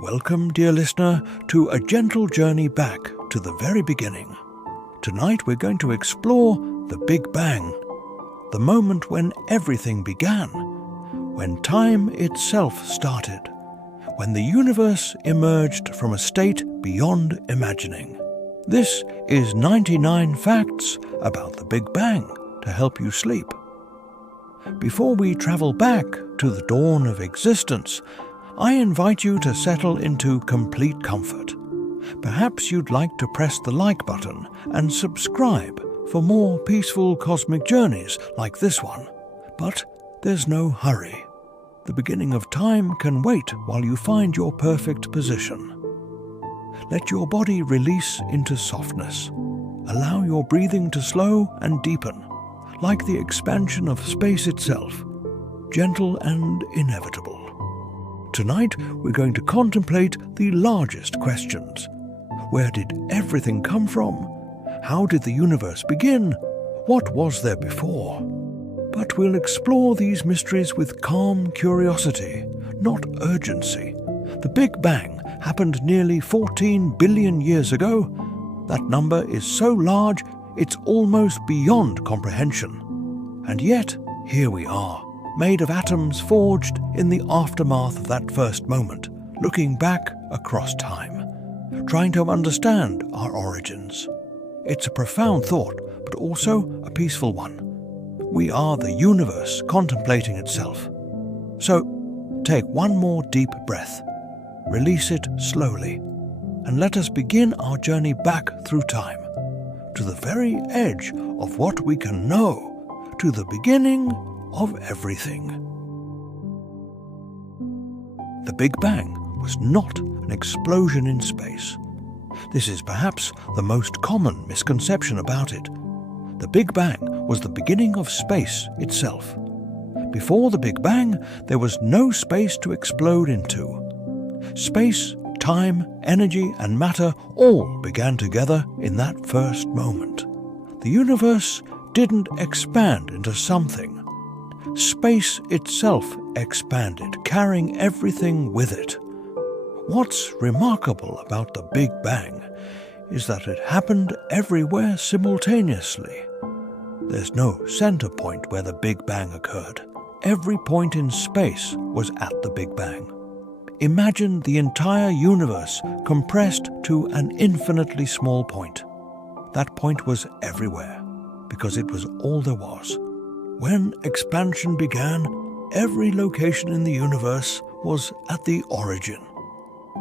Welcome, dear listener, to a gentle journey back to the very beginning. Tonight we're going to explore the Big Bang, the moment when everything began, when time itself started, when the universe emerged from a state beyond imagining. This is 99 Facts About the Big Bang to help you sleep. Before we travel back to the dawn of existence, I invite you to settle into complete comfort. Perhaps you'd like to press the like button and subscribe for more peaceful cosmic journeys like this one. But there's no hurry. The beginning of time can wait while you find your perfect position. Let your body release into softness. Allow your breathing to slow and deepen, like the expansion of space itself, gentle and inevitable. Tonight, we're going to contemplate the largest questions. Where did everything come from? How did the universe begin? What was there before? But we'll explore these mysteries with calm curiosity, not urgency. The Big Bang happened nearly 14 billion years ago. That number is so large, it's almost beyond comprehension. And yet, here we are, made of atoms forged in the aftermath of that first moment, looking back across time, trying to understand our origins. It's a profound thought, but also a peaceful one. We are the universe contemplating itself. So, take one more deep breath, release it slowly, and let us begin our journey back through time, to the very edge of what we can know, to the beginning of everything. The Big Bang was not an explosion in space. This is perhaps the most common misconception about it. The Big Bang was the beginning of space itself. Before the Big Bang, there was no space to explode into. Space, time, energy, and matter all began together in that first moment. The universe didn't expand into something. Space itself expanded, carrying everything with it. What's remarkable about the Big Bang is that it happened everywhere simultaneously. There's no center point where the Big Bang occurred. Every point in space was at the Big Bang. Imagine the entire universe compressed to an infinitely small point. That point was everywhere, because it was all there was. When expansion began, every location in the universe was at the origin.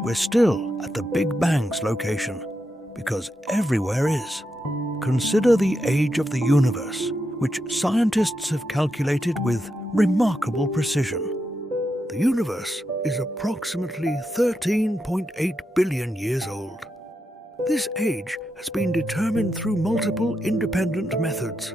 We're still at the Big Bang's location, because everywhere is. Consider the age of the universe, which scientists have calculated with remarkable precision. The universe is approximately 13.8 billion years old. This age has been determined through multiple independent methods,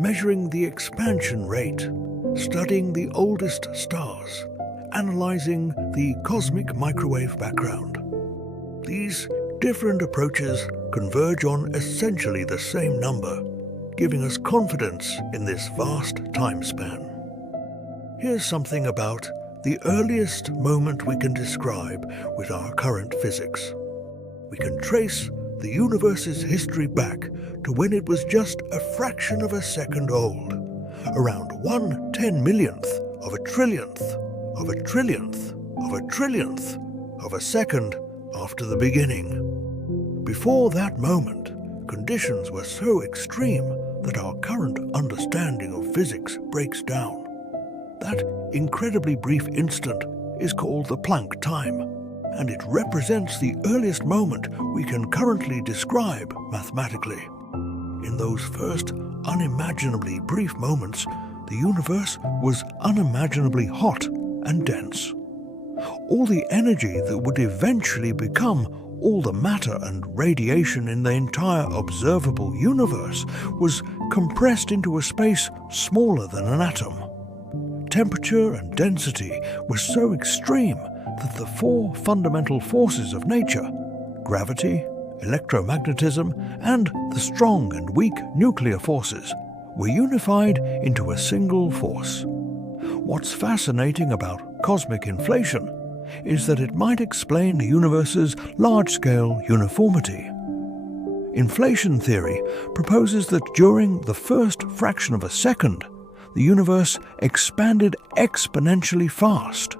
measuring the expansion rate, studying the oldest stars, analyzing the cosmic microwave background. These different approaches converge on essentially the same number, giving us confidence in this vast time span. Here's something about the earliest moment we can describe with our current physics. We can trace the universe's history back to when it was just a fraction of a second old, around 1/10,000,000th of a trillionth of a trillionth of a trillionth of a second after the beginning. Before that moment, conditions were so extreme that our current understanding of physics breaks down. That incredibly brief instant is called the Planck time, and it represents the earliest moment we can currently describe mathematically. In those first unimaginably brief moments, the universe was unimaginably hot and dense. All the energy that would eventually become all the matter and radiation in the entire observable universe was compressed into a space smaller than an atom. Temperature and density were so extreme that the four fundamental forces of nature, gravity, electromagnetism, and the strong and weak nuclear forces, were unified into a single force. What's fascinating about cosmic inflation is that it might explain the universe's large-scale uniformity. Inflation theory proposes that during the first fraction of a second, the universe expanded exponentially fast,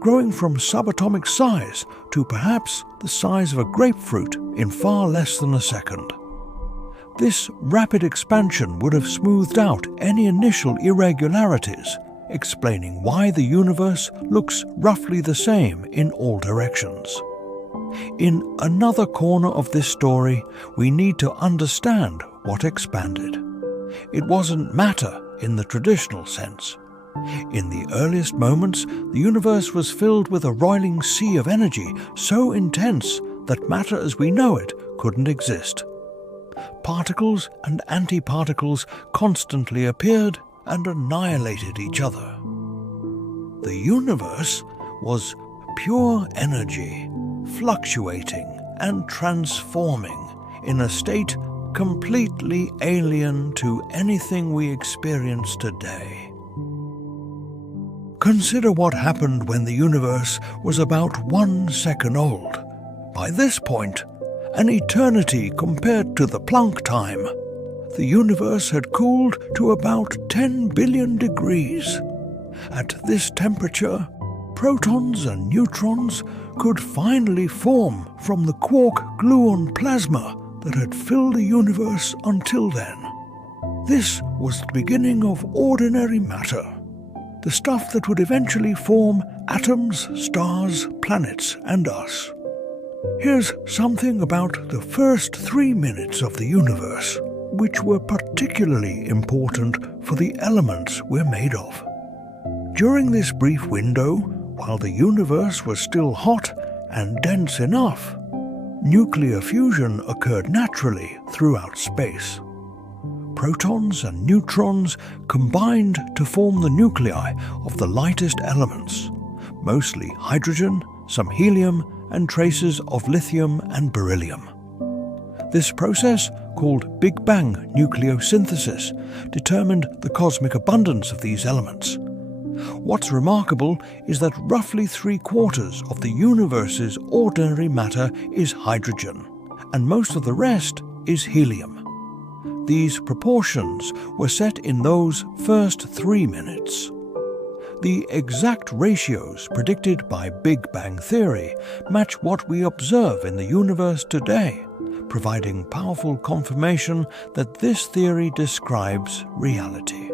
growing from subatomic size to perhaps the size of a grapefruit in far less than a second. This rapid expansion would have smoothed out any initial irregularities, explaining why the universe looks roughly the same in all directions. In another corner of this story, we need to understand what expanded. It wasn't matter in the traditional sense. In the earliest moments, the universe was filled with a roiling sea of energy so intense that matter as we know it couldn't exist. Particles and antiparticles constantly appeared and annihilated each other. The universe was pure energy, fluctuating and transforming in a state completely alien to anything we experience today. Consider what happened when the universe was about 1 second old. By this point, an eternity compared to the Planck time, the universe had cooled to about 10 billion degrees. At this temperature, protons and neutrons could finally form from the quark-gluon plasma that had filled the universe until then. This was the beginning of ordinary matter, the stuff that would eventually form atoms, stars, planets, and us. Here's something about the first 3 minutes of the universe, which were particularly important for the elements we're made of. During this brief window, while the universe was still hot and dense enough, nuclear fusion occurred naturally throughout space. Protons and neutrons combined to form the nuclei of the lightest elements, mostly hydrogen, some helium, and traces of lithium and beryllium. This process, called Big Bang nucleosynthesis, determined the cosmic abundance of these elements. What's remarkable is that roughly 3/4 of the universe's ordinary matter is hydrogen, and most of the rest is helium. These proportions were set in those first 3 minutes. The exact ratios predicted by Big Bang theory match what we observe in the universe today, providing powerful confirmation that this theory describes reality.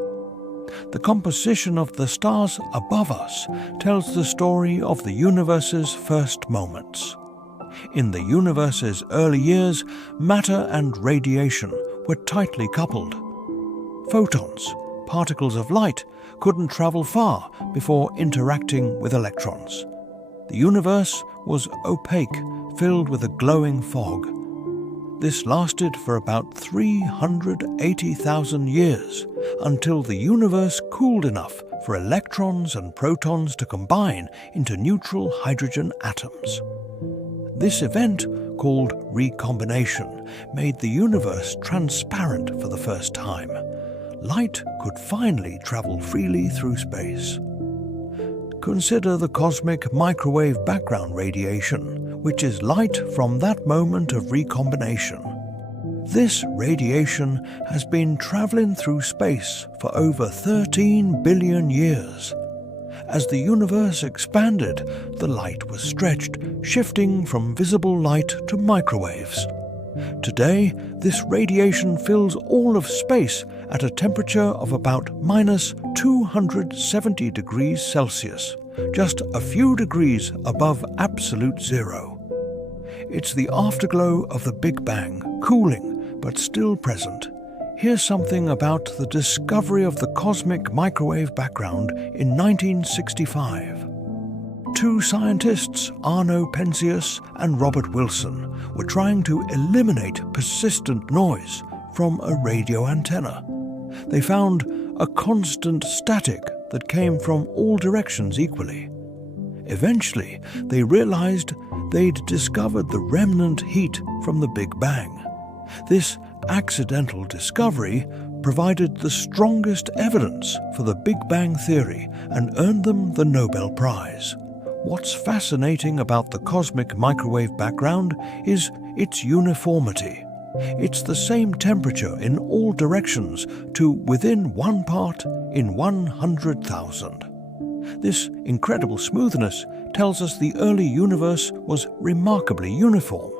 The composition of the stars above us tells the story of the universe's first moments. In the universe's early years, matter and radiation were tightly coupled. Photons, particles of light, couldn't travel far before interacting with electrons. The universe was opaque, filled with a glowing fog. This lasted for about 380,000 years, until the universe cooled enough for electrons and protons to combine into neutral hydrogen atoms. This event, called recombination, made the universe transparent for the first time. Light could finally travel freely through space. Consider the cosmic microwave background radiation, which is light from that moment of recombination. This radiation has been traveling through space for over 13 billion years. As the universe expanded, the light was stretched, shifting from visible light to microwaves. Today, this radiation fills all of space at a temperature of about -270 degrees Celsius, just a few degrees above absolute zero. It's the afterglow of the Big Bang, cooling but still present. Here's something about the discovery of the cosmic microwave background in 1965. Two scientists, Arno Penzias and Robert Wilson, were trying to eliminate persistent noise from a radio antenna. They found a constant static that came from all directions equally. Eventually, they realized they'd discovered the remnant heat from the Big Bang. This accidental discovery provided the strongest evidence for the Big Bang theory and earned them the Nobel Prize. What's fascinating about the cosmic microwave background is its uniformity. It's the same temperature in all directions to within 1 part in 100,000. This incredible smoothness tells us the early universe was remarkably uniform.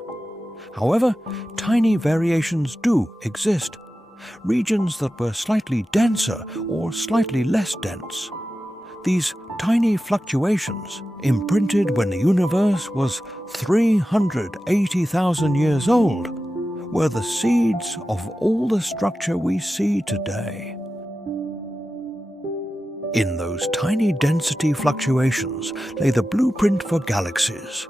However, tiny variations do exist, regions that were slightly denser or slightly less dense. These tiny fluctuations, imprinted when the universe was 380,000 years old, were the seeds of all the structure we see today. In those tiny density fluctuations lay the blueprint for galaxies.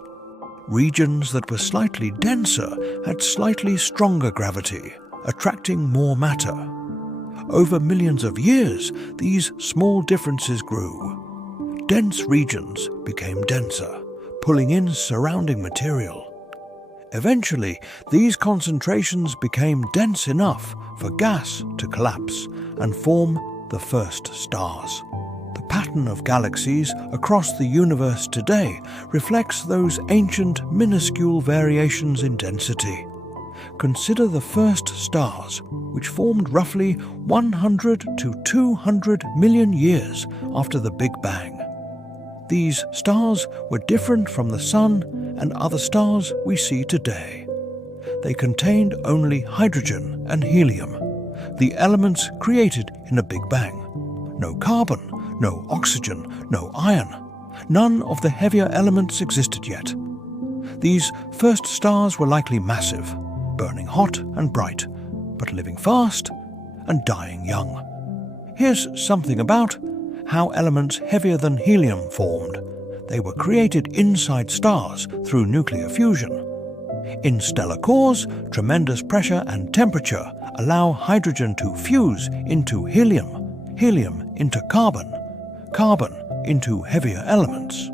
Regions that were slightly denser had slightly stronger gravity, attracting more matter. Over millions of years, these small differences grew. Dense regions became denser, pulling in surrounding material. Eventually, these concentrations became dense enough for gas to collapse and form the first stars. The pattern of galaxies across the universe today reflects those ancient minuscule variations in density. Consider the first stars, which formed roughly 100 to 200 million years after the Big Bang. These stars were different from the Sun and other stars we see today. They contained only hydrogen and helium, the elements created in a Big Bang. No carbon, no oxygen, no iron. None of the heavier elements existed yet. These first stars were likely massive, burning hot and bright, but living fast and dying young. Here's something about how elements heavier than helium formed. They were created inside stars through nuclear fusion. In stellar cores, tremendous pressure and temperature allow hydrogen to fuse into helium, helium into carbon, carbon into heavier elements.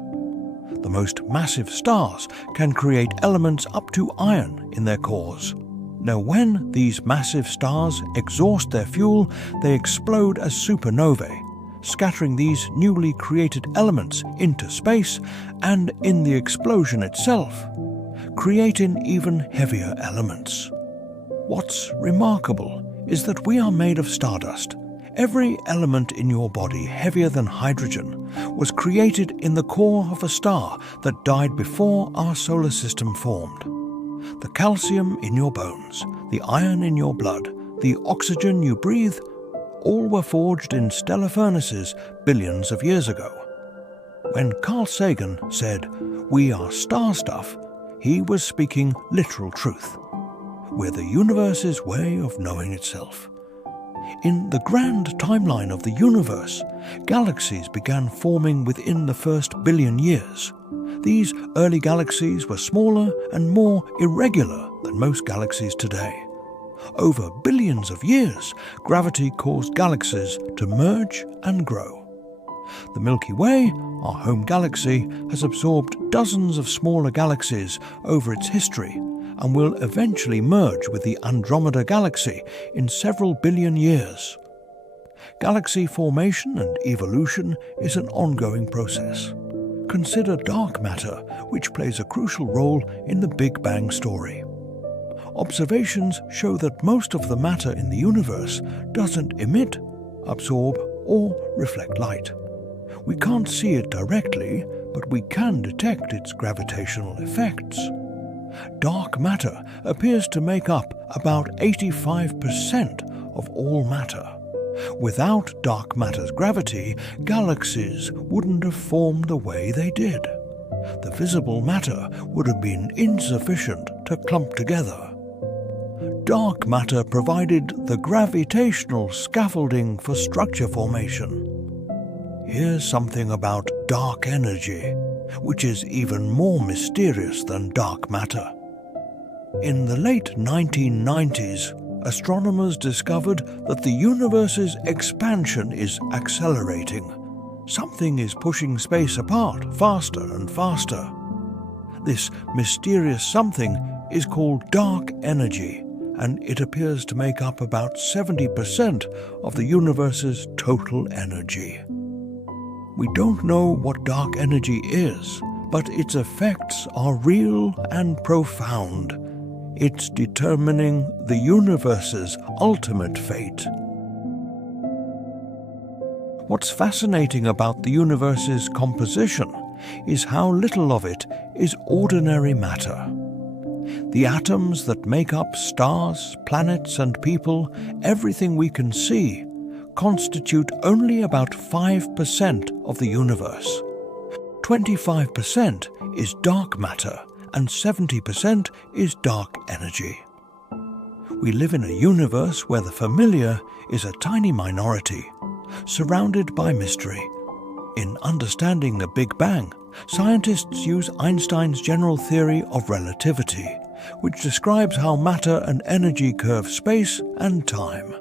The most massive stars can create elements up to iron in their cores. Now, when these massive stars exhaust their fuel, they explode as supernovae, scattering these newly created elements into space and, in the explosion itself, creating even heavier elements. What's remarkable is that we are made of stardust. Every element in your body heavier than hydrogen was created in the core of a star that died before our solar system formed. The calcium in your bones, the iron in your blood, the oxygen you breathe, all were forged in stellar furnaces billions of years ago. When Carl Sagan said, "We are star stuff," he was speaking literal truth. We're the universe's way of knowing itself. In the grand timeline of the universe, galaxies began forming within the first billion years. These early galaxies were smaller and more irregular than most galaxies today. Over billions of years, gravity caused galaxies to merge and grow. The Milky Way, our home galaxy, has absorbed dozens of smaller galaxies over its history and will eventually merge with the Andromeda Galaxy in several billion years. Galaxy formation and evolution is an ongoing process. Consider dark matter, which plays a crucial role in the Big Bang story. Observations show that most of the matter in the universe doesn't emit, absorb, or reflect light. We can't see it directly, but we can detect its gravitational effects. Dark matter appears to make up about 85% of all matter. Without dark matter's gravity, galaxies wouldn't have formed the way they did. The visible matter would have been insufficient to clump together. Dark matter provided the gravitational scaffolding for structure formation. Here's something about dark energy, which is even more mysterious than dark matter. In the late 1990s, astronomers discovered that the universe's expansion is accelerating. Something is pushing space apart faster and faster. This mysterious something is called dark energy, and it appears to make up about 70% of the universe's total energy. We don't know what dark energy is, but its effects are real and profound. It's determining the universe's ultimate fate. What's fascinating about the universe's composition is how little of it is ordinary matter. The atoms that make up stars, planets, and people, everything we can see, constitute only about 5% of the universe. 25% is dark matter and 70% is dark energy. We live in a universe where the familiar is a tiny minority, surrounded by mystery. In understanding the Big Bang, scientists use Einstein's general theory of relativity, which describes how matter and energy curve space and time.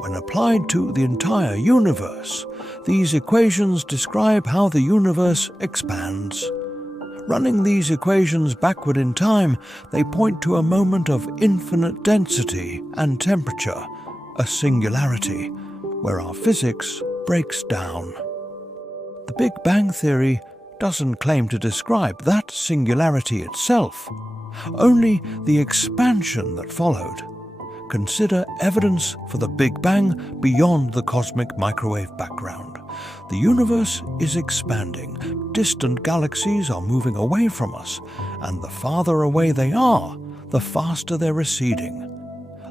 When applied to the entire universe, these equations describe how the universe expands. Running these equations backward in time, they point to a moment of infinite density and temperature, a singularity, where our physics breaks down. The Big Bang Theory doesn't claim to describe that singularity itself, only the expansion that followed. Consider evidence for the Big Bang beyond the cosmic microwave background. The universe is expanding, distant galaxies are moving away from us, and the farther away they are, the faster they're receding.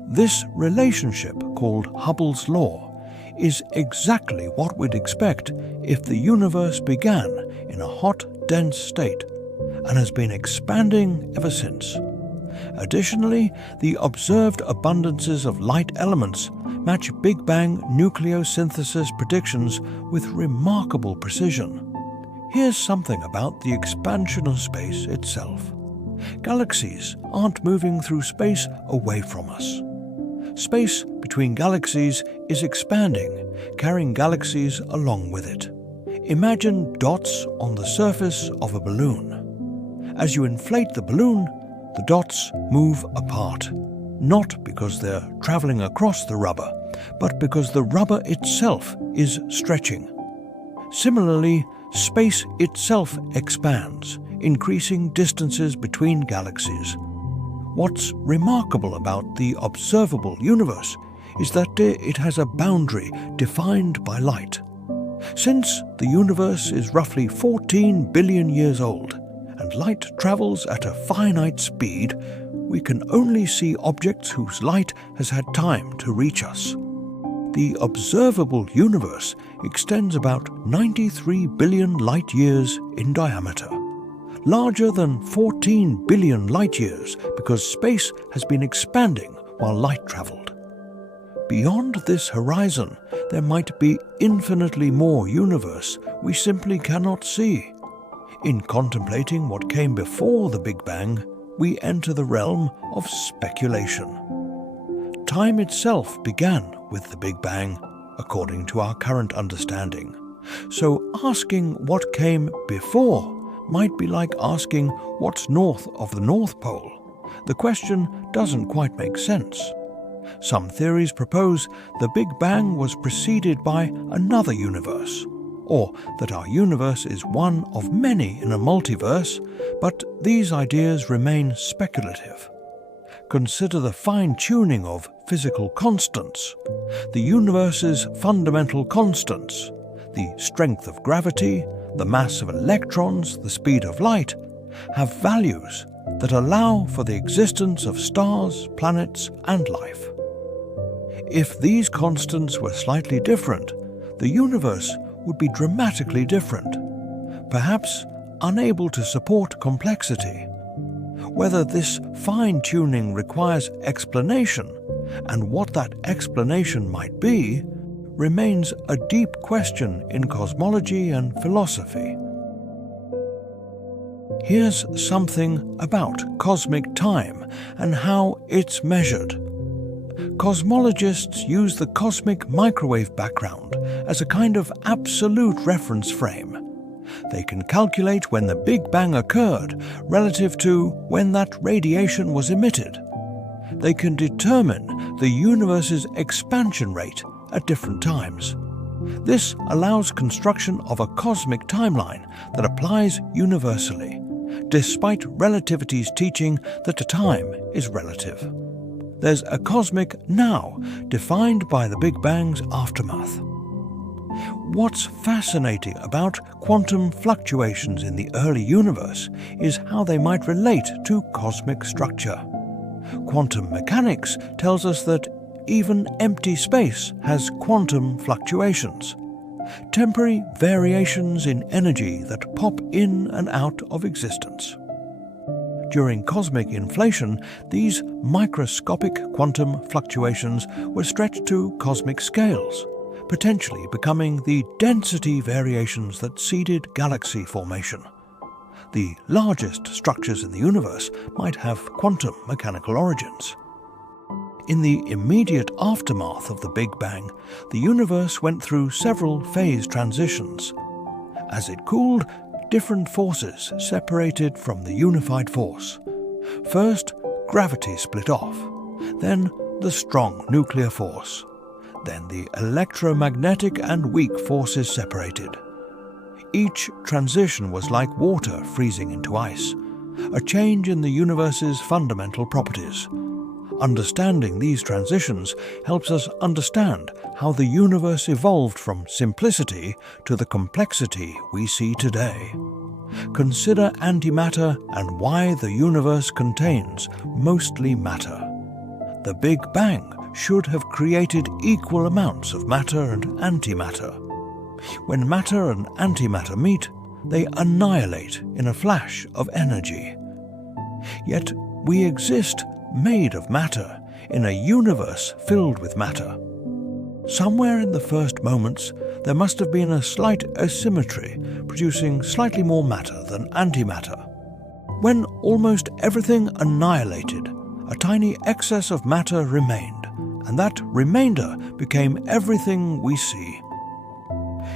This relationship, called Hubble's law, is exactly what we'd expect if the universe began in a hot, dense state and has been expanding ever since. Additionally, the observed abundances of light elements match Big Bang nucleosynthesis predictions with remarkable precision. Here's something about the expansion of space itself. Galaxies aren't moving through space away from us. Space between galaxies is expanding, carrying galaxies along with it. Imagine dots on the surface of a balloon. As you inflate the balloon, the dots move apart, not because they're traveling across the rubber, but because the rubber itself is stretching. Similarly, space itself expands, increasing distances between galaxies. What's remarkable about the observable universe is that it has a boundary defined by light. Since the universe is roughly 14 billion years old, and light travels at a finite speed, we can only see objects whose light has had time to reach us. The observable universe extends about 93 billion light-years in diameter, larger than 14 billion light-years because space has been expanding while light traveled. Beyond this horizon, there might be infinitely more universe we simply cannot see. In contemplating what came before the Big Bang, we enter the realm of speculation. Time itself began with the Big Bang, according to our current understanding. So asking what came before might be like asking what's north of the North Pole. The question doesn't quite make sense. Some theories propose the Big Bang was preceded by another universe, or that our universe is one of many in a multiverse, but these ideas remain speculative. Consider the fine-tuning of physical constants. The universe's fundamental constants, the strength of gravity, the mass of electrons, the speed of light, have values that allow for the existence of stars, planets, and life. If these constants were slightly different, the universe would be dramatically different, perhaps unable to support complexity. Whether this fine-tuning requires explanation, and what that explanation might be, remains a deep question in cosmology and philosophy. Here's something about cosmic time and how it's measured. Cosmologists use the cosmic microwave background as a kind of absolute reference frame. They can calculate when the Big Bang occurred relative to when that radiation was emitted. They can determine the universe's expansion rate at different times. This allows construction of a cosmic timeline that applies universally, despite relativity's teaching that time is relative. There's a cosmic now defined by the Big Bang's aftermath. What's fascinating about quantum fluctuations in the early universe is how they might relate to cosmic structure. Quantum mechanics tells us that even empty space has quantum fluctuations, temporary variations in energy that pop in and out of existence. During cosmic inflation, these microscopic quantum fluctuations were stretched to cosmic scales, potentially becoming the density variations that seeded galaxy formation. The largest structures in the universe might have quantum mechanical origins. In the immediate aftermath of the Big Bang, the universe went through several phase transitions. As it cooled, different forces separated from the unified force. First, gravity split off, then the strong nuclear force. Then the electromagnetic and weak forces separated. Each transition was like water freezing into ice, a change in the universe's fundamental properties. Understanding these transitions helps us understand how the universe evolved from simplicity to the complexity we see today. Consider antimatter and why the universe contains mostly matter. The Big Bang should have created equal amounts of matter and antimatter. When matter and antimatter meet, they annihilate in a flash of energy. Yet we exist made of matter in a universe filled with matter. Somewhere in the first moments, there must have been a slight asymmetry, producing slightly more matter than antimatter. When almost everything annihilated, a tiny excess of matter remained, and that remainder became everything we see.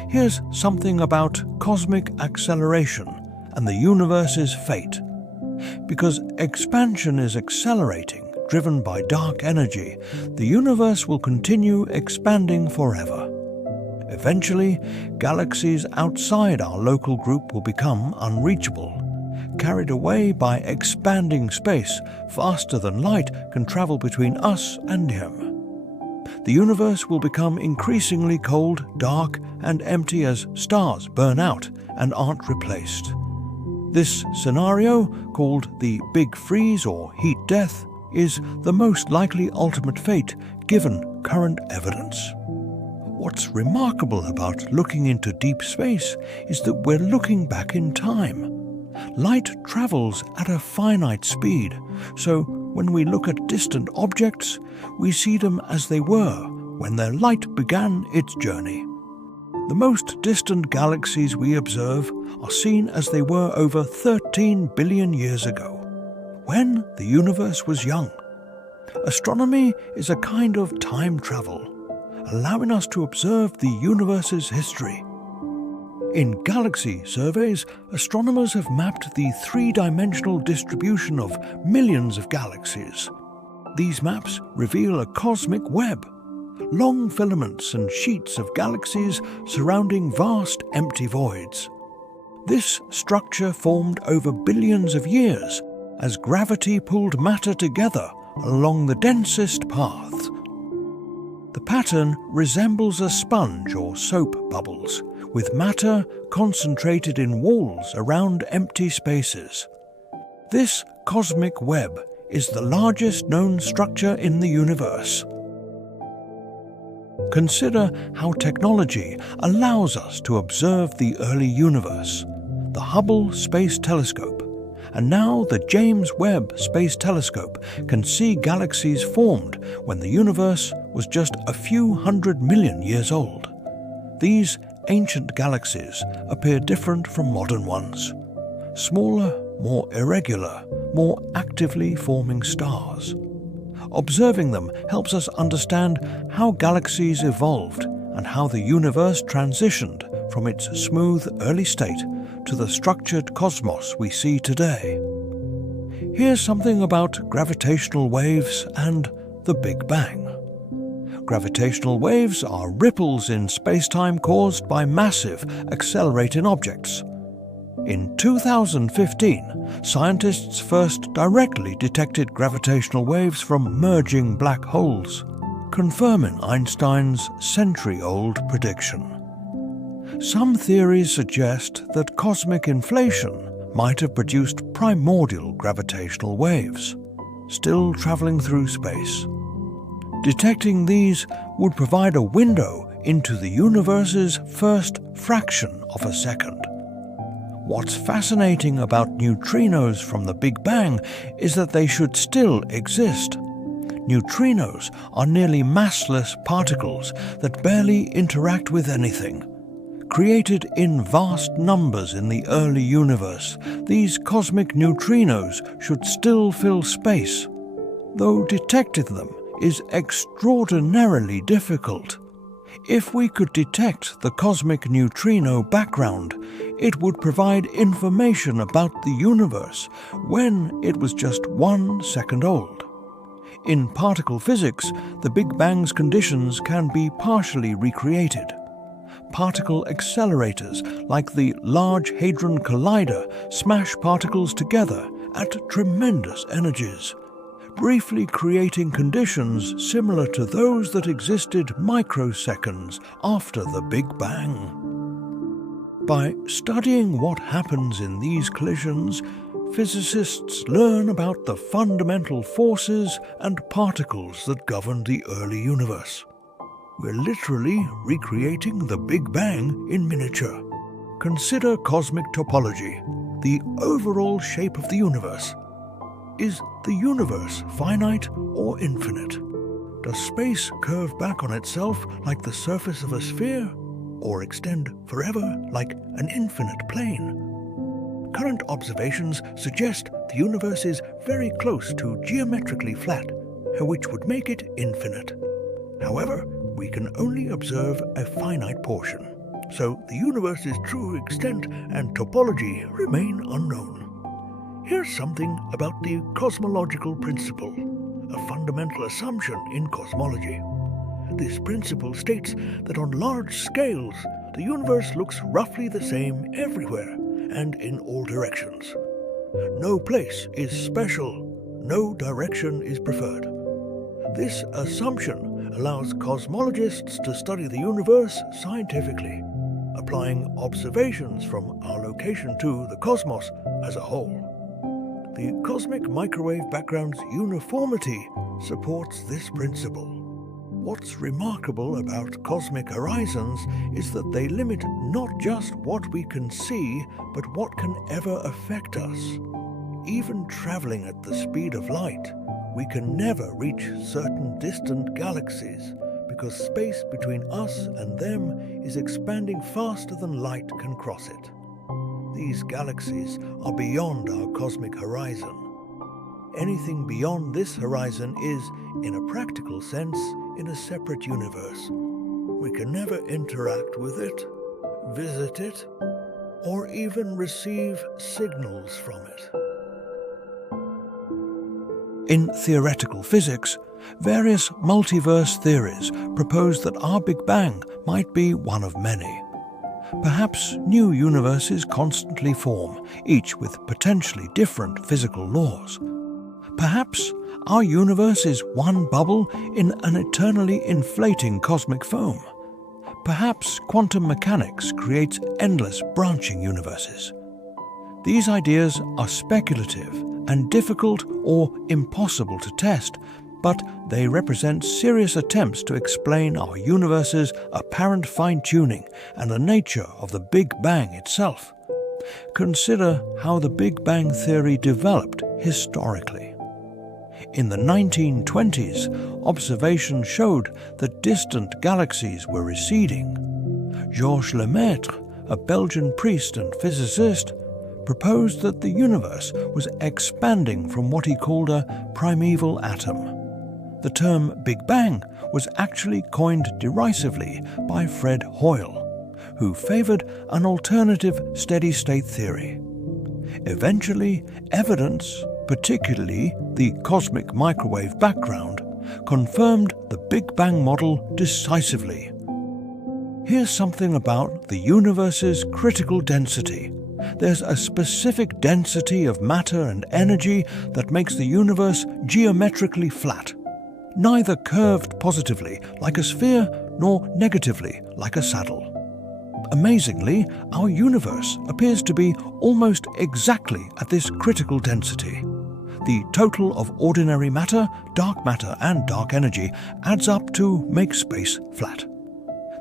Here's something about cosmic acceleration and the universe's fate. Because expansion is accelerating, driven by dark energy, the universe will continue expanding forever. Eventually, galaxies outside our local group will become unreachable, carried away by expanding space faster than light can travel between us and him. The universe will become increasingly cold, dark, and empty as stars burn out and aren't replaced. This scenario, called the Big Freeze or heat death, is the most likely ultimate fate given current evidence. What's remarkable about looking into deep space is that we're looking back in time. Light travels at a finite speed, so when we look at distant objects, we see them as they were when their light began its journey. The most distant galaxies we observe are seen as they were over 13 billion years ago, when the universe was young. Astronomy is a kind of time travel, allowing us to observe the universe's history. In galaxy surveys, astronomers have mapped the three-dimensional distribution of millions of galaxies. These maps reveal a cosmic web, long filaments and sheets of galaxies surrounding vast empty voids. This structure formed over billions of years as gravity pulled matter together along the densest paths. The pattern resembles a sponge or soap bubbles, with matter concentrated in walls around empty spaces. This cosmic web is the largest known structure in the universe. Consider how technology allows us to observe the early universe. The Hubble Space Telescope, and now the James Webb Space Telescope can see galaxies formed when the universe was just a few 100 million years old. These ancient galaxies appear different from modern ones. Smaller, more irregular, more actively forming stars. Observing them helps us understand how galaxies evolved and how the universe transitioned from its smooth early state to the structured cosmos we see today. Here's something about gravitational waves and the Big Bang. Gravitational waves are ripples in spacetime caused by massive, accelerating objects. In 2015, scientists first directly detected gravitational waves from merging black holes, confirming Einstein's century-old prediction. Some theories suggest that cosmic inflation might have produced primordial gravitational waves, still traveling through space. Detecting these would provide a window into the universe's first fraction of a second. What's fascinating about neutrinos from the Big Bang is that they should still exist. Neutrinos are nearly massless particles that barely interact with anything. Created in vast numbers in the early universe, these cosmic neutrinos should still fill space, though detecting them is extraordinarily difficult. If we could detect the cosmic neutrino background, it would provide information about the universe when it was just 1 second old. In particle physics, the Big Bang's conditions can be partially recreated. Particle accelerators like the Large Hadron Collider smash particles together at tremendous energies, briefly creating conditions similar to those that existed microseconds after the Big Bang. By studying what happens in these collisions, physicists learn about the fundamental forces and particles that govern the early universe. We're literally recreating the Big Bang in miniature. Consider cosmic topology, the overall shape of the universe. Is the universe finite or infinite? Does space curve back on itself like the surface of a sphere, or extend forever like an infinite plane? Current observations suggest the universe is very close to geometrically flat, which would make it infinite. However, we can only observe a finite portion, so the universe's true extent and topology remain unknown. Here's something about the cosmological principle, a fundamental assumption in cosmology. This principle states that on large scales, the universe looks roughly the same everywhere and in all directions. No place is special, no direction is preferred. This assumption allows cosmologists to study the universe scientifically, applying observations from our location to the cosmos as a whole. The cosmic microwave background's uniformity supports this principle. What's remarkable about cosmic horizons is that they limit not just what we can see, but what can ever affect us. Even traveling at the speed of light, we can never reach certain distant galaxies because space between us and them is expanding faster than light can cross it. These galaxies are beyond our cosmic horizon. Anything beyond this horizon is, in a practical sense, in a separate universe. We can never interact with it, visit it, or even receive signals from it. In theoretical physics, various multiverse theories propose that our Big Bang might be one of many. Perhaps new universes constantly form, each with potentially different physical laws. Perhaps our universe is one bubble in an eternally inflating cosmic foam. Perhaps quantum mechanics creates endless branching universes. These ideas are speculative and difficult or impossible to test, but they represent serious attempts to explain our universe's apparent fine-tuning and the nature of the Big Bang itself. Consider how the Big Bang theory developed historically. In the 1920s, observations showed that distant galaxies were receding. Georges Lemaitre, a Belgian priest and physicist, proposed that the universe was expanding from what he called a primeval atom. The term Big Bang was actually coined derisively by Fred Hoyle, who favored an alternative steady-state theory. Eventually, evidence, particularly the cosmic microwave background, confirmed the Big Bang model decisively. Here's something about the universe's critical density. There's a specific density of matter and energy that makes the universe geometrically flat, neither curved positively like a sphere nor negatively like a saddle. Amazingly, our universe appears to be almost exactly at this critical density. The total of ordinary matter, dark matter, and dark energy adds up to make space flat.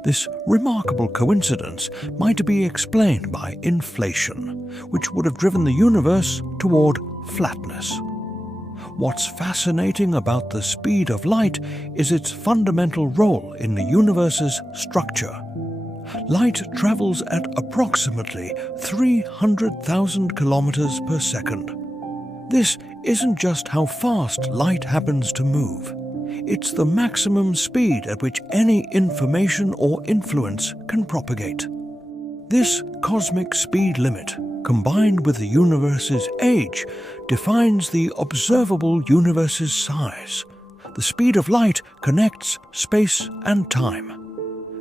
This remarkable coincidence might be explained by inflation, which would have driven the universe toward flatness. What's fascinating about the speed of light is its fundamental role in the universe's structure. Light travels at approximately 300,000 kilometers per second. This isn't just how fast light happens to move. It's the maximum speed at which any information or influence can propagate. This cosmic speed limit, combined with the universe's age, defines the observable universe's size. The speed of light connects space and time,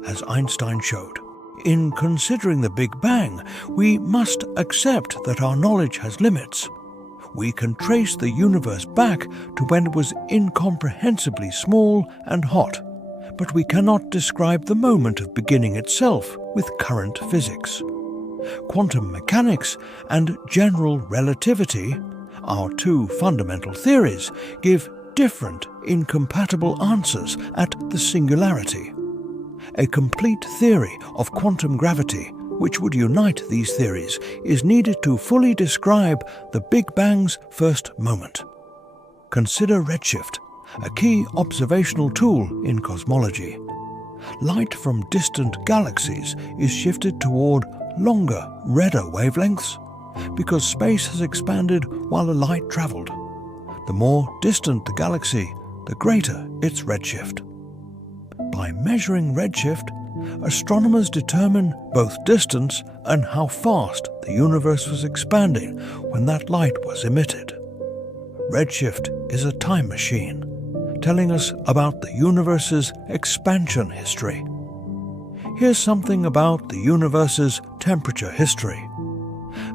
as Einstein showed. In considering the Big Bang, we must accept that our knowledge has limits. We can trace the universe back to when it was incomprehensibly small and hot, but we cannot describe the moment of beginning itself with current physics. Quantum mechanics and general relativity, our two fundamental theories, give different, incompatible answers at the singularity. A complete theory of quantum gravity, which would unite these theories, is needed to fully describe the Big Bang's first moment. Consider redshift, a key observational tool in cosmology. Light from distant galaxies is shifted toward longer, redder wavelengths because space has expanded while the light traveled. The more distant the galaxy, the greater its redshift. By measuring redshift, astronomers determine both distance and how fast the universe was expanding when that light was emitted. Redshift is a time machine, telling us about the universe's expansion history. Here's something about the universe's temperature history.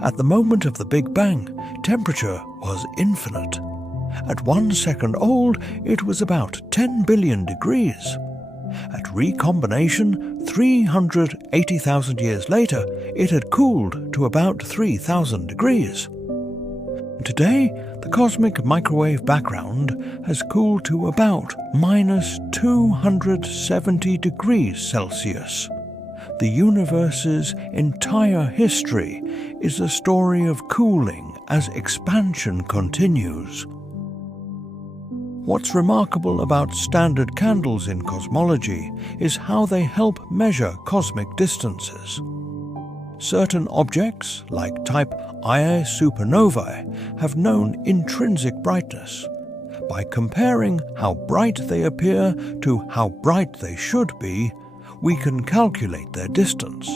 At the moment of the Big Bang, temperature was infinite. At 1 second old, it was about 10 billion degrees. At recombination, 380,000 years later, it had cooled to about 3,000 degrees. Today, the cosmic microwave background has cooled to about minus 270 degrees Celsius. The universe's entire history is a story of cooling as expansion continues. What's remarkable about standard candles in cosmology is how they help measure cosmic distances. Certain objects, like type Ia supernovae, have known intrinsic brightness. By comparing how bright they appear to how bright they should be, we can calculate their distance.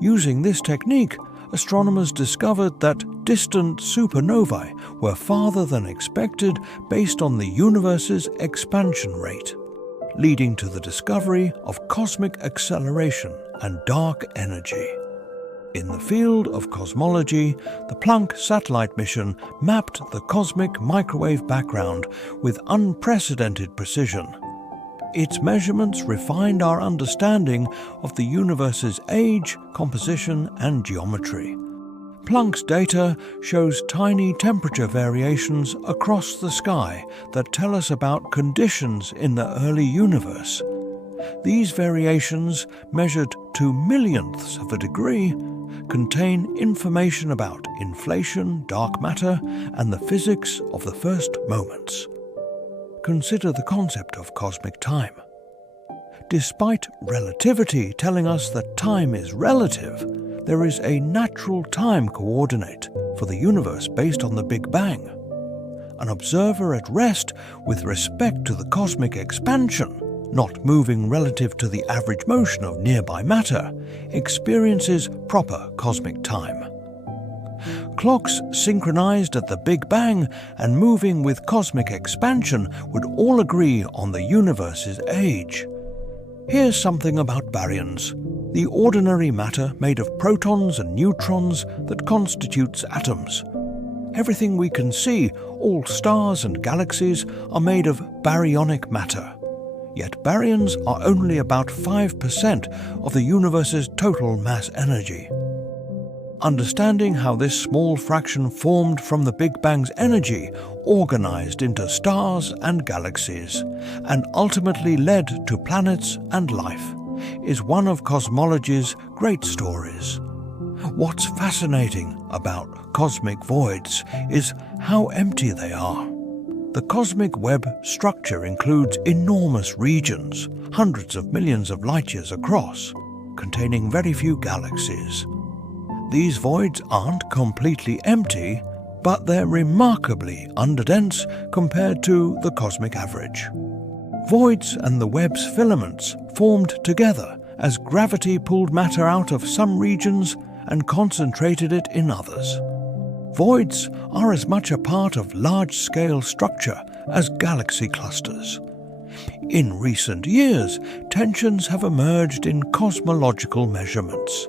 Using this technique, astronomers discovered that distant supernovae were farther than expected based on the universe's expansion rate, leading to the discovery of cosmic acceleration and dark energy. In the field of cosmology, the Planck satellite mission mapped the cosmic microwave background with unprecedented precision. Its measurements refined our understanding of the universe's age, composition, and geometry. Planck's data shows tiny temperature variations across the sky that tell us about conditions in the early universe. These variations, measured to millionths of a degree, contain information about inflation, dark matter, and the physics of the first moments. Consider the concept of cosmic time. Despite relativity telling us that time is relative, there is a natural time coordinate for the universe based on the Big Bang. An observer at rest with respect to the cosmic expansion, not moving relative to the average motion of nearby matter, experiences proper cosmic time. Clocks synchronized at the Big Bang and moving with cosmic expansion would all agree on the universe's age. Here's something about baryons, the ordinary matter made of protons and neutrons that constitutes atoms. Everything we can see, all stars and galaxies, are made of baryonic matter. Yet baryons are only about 5% of the universe's total mass energy. Understanding how this small fraction formed from the Big Bang's energy organized into stars and galaxies, and ultimately led to planets and life, is one of cosmology's great stories. What's fascinating about cosmic voids is how empty they are. The cosmic web structure includes enormous regions, hundreds of millions of light-years across, containing very few galaxies. These voids aren't completely empty, but they're remarkably underdense compared to the cosmic average. Voids and the web's filaments formed together as gravity pulled matter out of some regions and concentrated it in others. Voids are as much a part of large-scale structure as galaxy clusters. In recent years, tensions have emerged in cosmological measurements.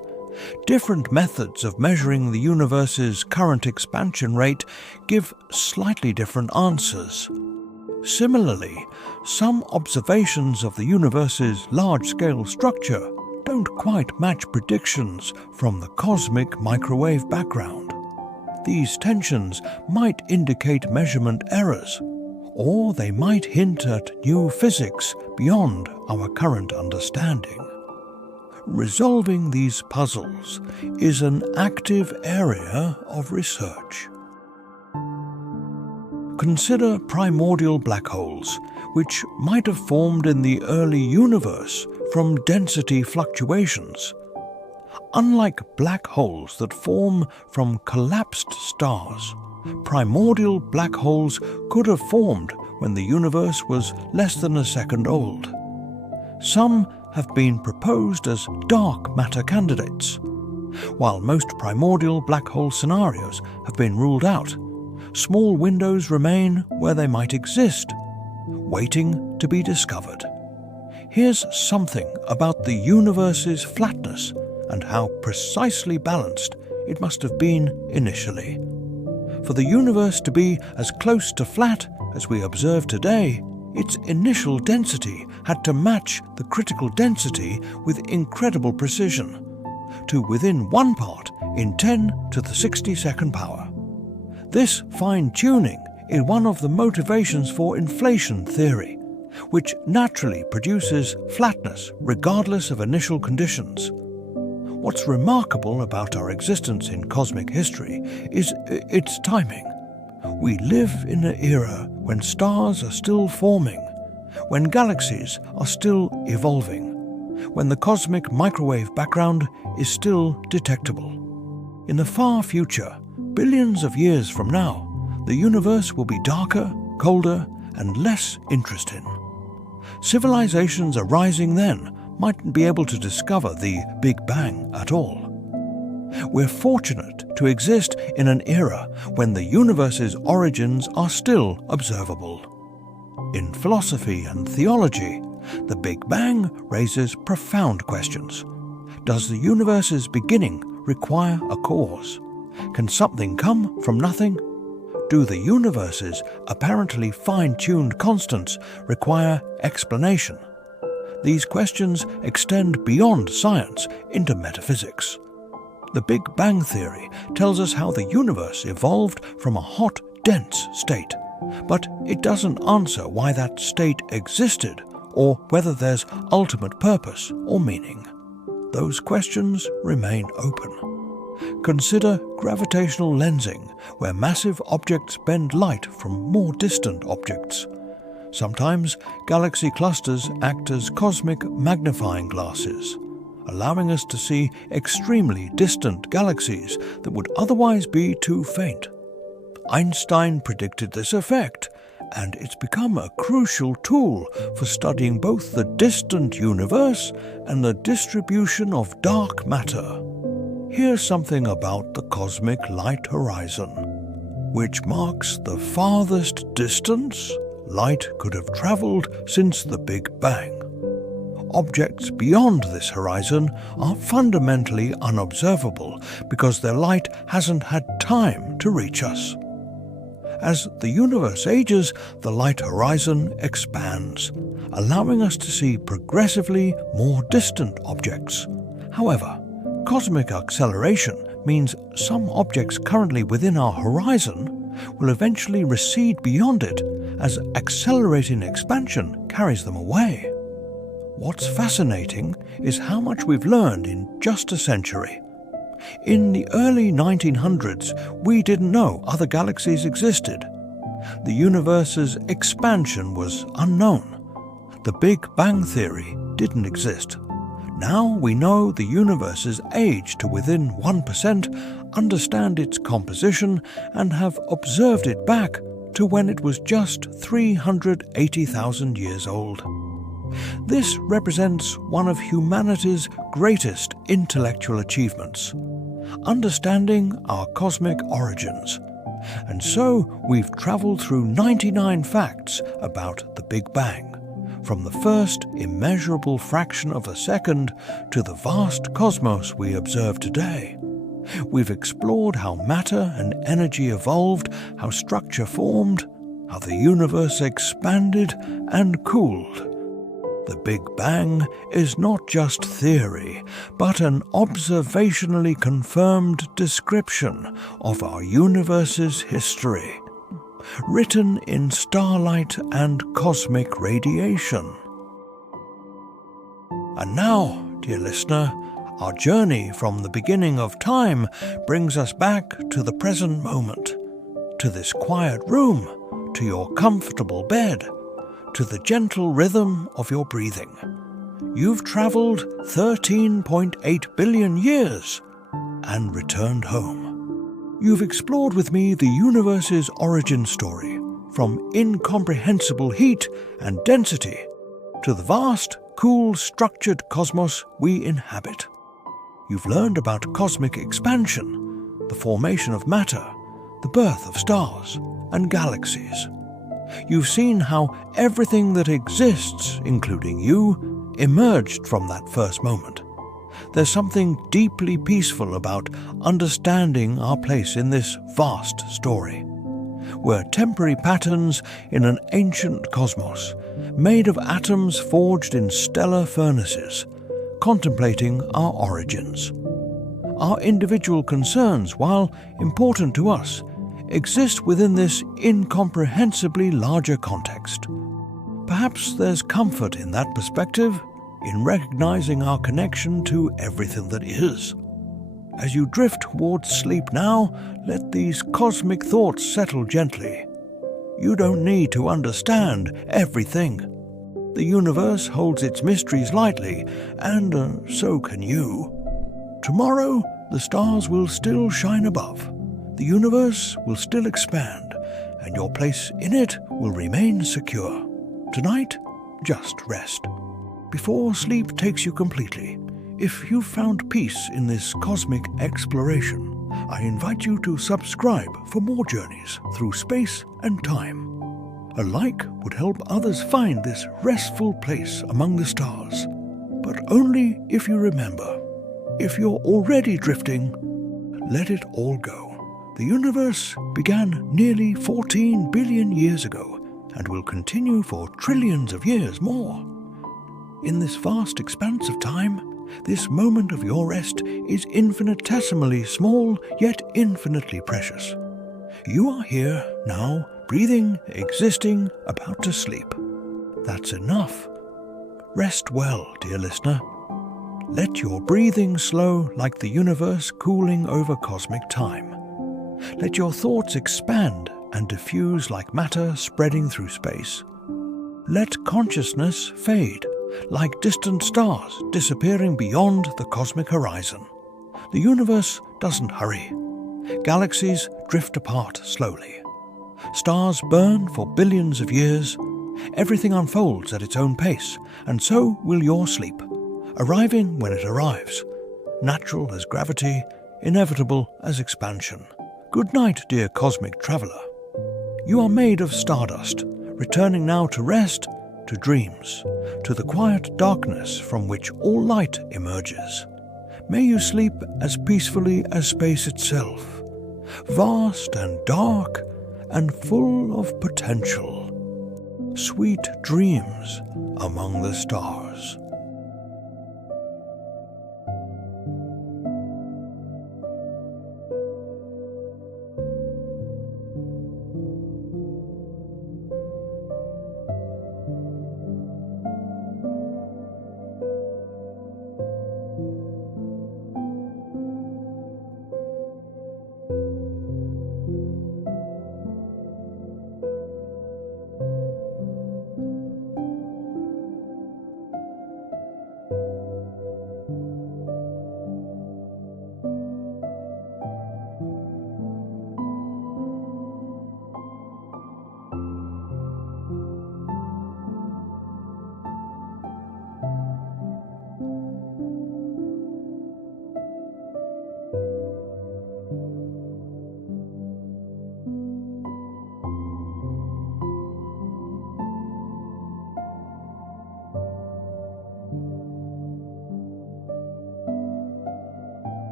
Different methods of measuring the universe's current expansion rate give slightly different answers. Similarly, some observations of the universe's large-scale structure don't quite match predictions from the cosmic microwave background. These tensions might indicate measurement errors, or they might hint at new physics beyond our current understanding. Resolving these puzzles is an active area of research. Consider primordial black holes, which might have formed in the early universe from density fluctuations. Unlike black holes that form from collapsed stars, primordial black holes could have formed when the universe was less than a second old. Some have been proposed as dark matter candidates. While most primordial black hole scenarios have been ruled out, small windows remain where they might exist, waiting to be discovered. Here's something about the universe's flatness and how precisely balanced it must have been initially. For the universe to be as close to flat as we observe today, its initial density had to match the critical density with incredible precision, to within 1 part in 10 to the 62nd power. This fine-tuning is one of the motivations for inflation theory, which naturally produces flatness regardless of initial conditions. What's remarkable about our existence in cosmic history is its timing. We live in an era when stars are still forming, when galaxies are still evolving, when the cosmic microwave background is still detectable. In the far future, billions of years from now, the universe will be darker, colder, and less interesting. Civilizations arising then mightn't be able to discover the Big Bang at all. We're fortunate to exist in an era when the universe's origins are still observable. In philosophy and theology, the Big Bang raises profound questions. Does the universe's beginning require a cause? Can something come from nothing? Do the universe's apparently fine-tuned constants require explanation? These questions extend beyond science into metaphysics. The Big Bang Theory tells us how the universe evolved from a hot, dense state, but it doesn't answer why that state existed or whether there's ultimate purpose or meaning. Those questions remain open. Consider gravitational lensing, where massive objects bend light from more distant objects. Sometimes galaxy clusters act as cosmic magnifying glasses, allowing us to see extremely distant galaxies that would otherwise be too faint. Einstein predicted this effect, and it's become a crucial tool for studying both the distant universe and the distribution of dark matter. here's something about the cosmic light horizon, which marks the farthest distance light could have travelled since the Big Bang. Objects beyond this horizon are fundamentally unobservable because their light hasn't had time to reach us. As the universe ages, the light horizon expands, allowing us to see progressively more distant objects. However, cosmic acceleration means some objects currently within our horizon will eventually recede beyond it as accelerating expansion carries them away. What's fascinating is how much we've learned in just a century. In the early 1900s, we didn't know other galaxies existed. The universe's expansion was unknown. The Big Bang theory didn't exist. Now we know the universe's age to within 1%, understand its composition, and have observed it back to when it was just 380,000 years old. This represents one of humanity's greatest intellectual achievements, understanding our cosmic origins. And so we've travelled through 99 facts about the Big Bang, from the first immeasurable fraction of a second to the vast cosmos we observe today. We've explored how matter and energy evolved, how structure formed, how the universe expanded and cooled. The Big Bang is not just theory, but an observationally confirmed description of our universe's history, written in starlight and cosmic radiation. And now, dear listener, our journey from the beginning of time brings us back to the present moment, to this quiet room, to your comfortable bed, to the gentle rhythm of your breathing. You've travelled 13.8 billion years and returned home. You've explored with me the universe's origin story, from incomprehensible heat and density to the vast, cool, structured cosmos we inhabit. You've learned about cosmic expansion, the formation of matter, the birth of stars and galaxies. You've seen how everything that exists, including you, emerged from that first moment. There's something deeply peaceful about understanding our place in this vast story. We're temporary patterns in an ancient cosmos, made of atoms forged in stellar furnaces, contemplating our origins. Our individual concerns, while important to us, exist within this incomprehensibly larger context. Perhaps there's comfort in that perspective, in recognizing our connection to everything that is. As you drift towards sleep now, let these cosmic thoughts settle gently. You don't need to understand everything. The universe holds its mysteries lightly, and so can you. Tomorrow, the stars will still shine above. The universe will still expand, and your place in it will remain secure. Tonight, just rest. Before sleep takes you completely, if you've found peace in this cosmic exploration, I invite you to subscribe for more journeys through space and time. A like would help others find this restful place among the stars, but only if you remember. If you're already drifting, let it all go. The universe began nearly 14 billion years ago and will continue for trillions of years more. In this vast expanse of time, this moment of your rest is infinitesimally small yet infinitely precious. You are here now, breathing, existing, about to sleep. That's enough. Rest well, dear listener. Let your breathing slow like the universe cooling over cosmic time. Let your thoughts expand and diffuse like matter spreading through space. Let consciousness fade, like distant stars disappearing beyond the cosmic horizon. The universe doesn't hurry. Galaxies drift apart slowly. Stars burn for billions of years. Everything unfolds at its own pace, and so will your sleep, arriving when it arrives, natural as gravity, inevitable as expansion. Good night, dear cosmic traveller. You are made of stardust, returning now to rest, to dreams, to the quiet darkness from which all light emerges. May you sleep as peacefully as space itself, vast and dark and full of potential. Sweet dreams among the stars.